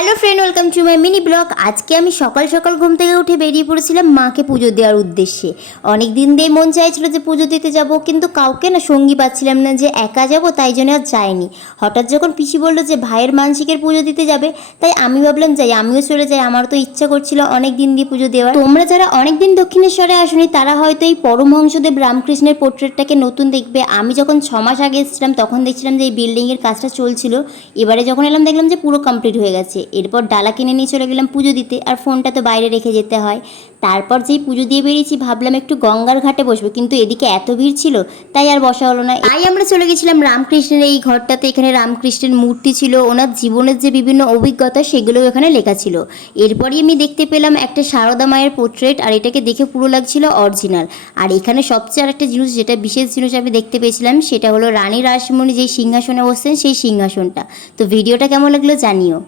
Hello friend, welcome to my mini blog. আজকে আমি সকাল সকাল ঘুম থেকে উঠে বেরিয়ে পড়েছিলাম মাকে পুজো দেওয়ার উদ্দেশ্যে। অনেক দিন দিয়ে মন চাইছিল যে পুজো দিতে যাব, কিন্তু কাউকে না সঙ্গী পাচ্ছিলাম না যে একা যাব, তাই জন্য আর যাইনি। হঠাৎ যখন পিসি বললো যে ভাইয়ের মানসিকের পুজো দিতে যাবে, তাই আমি ভাবলাম যাই, আমিও চলে যাই। আমার তো ইচ্ছা করছিল অনেক দিন দিয়ে পুজো দেওয়ার। তোমরা যারা অনেক দিন দক্ষিণেশ্বরে আসনি তারা হয়তো এই পরমহংসদেব রামকৃষ্ণের পোর্ট্রেটটাকে নতুন দেখবে। আমি যখন 6 মাস আগে এসেছিলাম তখন দেখছিলাম যে এই বিল্ডিংয়ের কাজটা চলছিল। এবারে যখন এলাম দেখলাম যে পুরো কমপ্লিট হয়ে গেছে। এরপর ডালা কিনে নিয়ে চলে গেলাম পুজো দিতে, আর ফোনটা তো বাইরে রেখে যেতে হয়। তারপর যেই পুজো দিয়ে বেরিয়েছি ভাবলাম একটু গঙ্গার ঘাটে বসবো, কিন্তু এদিকে এত ভিড় ছিল তাই আর বসা হলো না। তাই আমরা চলে গেছিলাম রামকৃষ্ণের এই ঘরটাতে। এখানে রামকৃষ্ণের মূর্তি ছিল, ওনার জীবনের যে বিভিন্ন অভিজ্ঞতা সেগুলোও এখানে লেখা ছিল। এরপরই আমি দেখতে পেলাম একটা সারদা মায়ের পোর্ট্রেট, আর এটাকে দেখে পুরো লাগছিল অরিজিনাল। আর এখানে সবচেয়ে আরেকটা জিনিস, যেটা বিশেষ জিনিস আমি দেখতে পেয়েছিলাম, সেটা হলো রানী রাসমণি যেই সিংহাসনে বসছেন সেই সিংহাসনটা। তো ভিডিওটা কেমন লাগলো জানিও।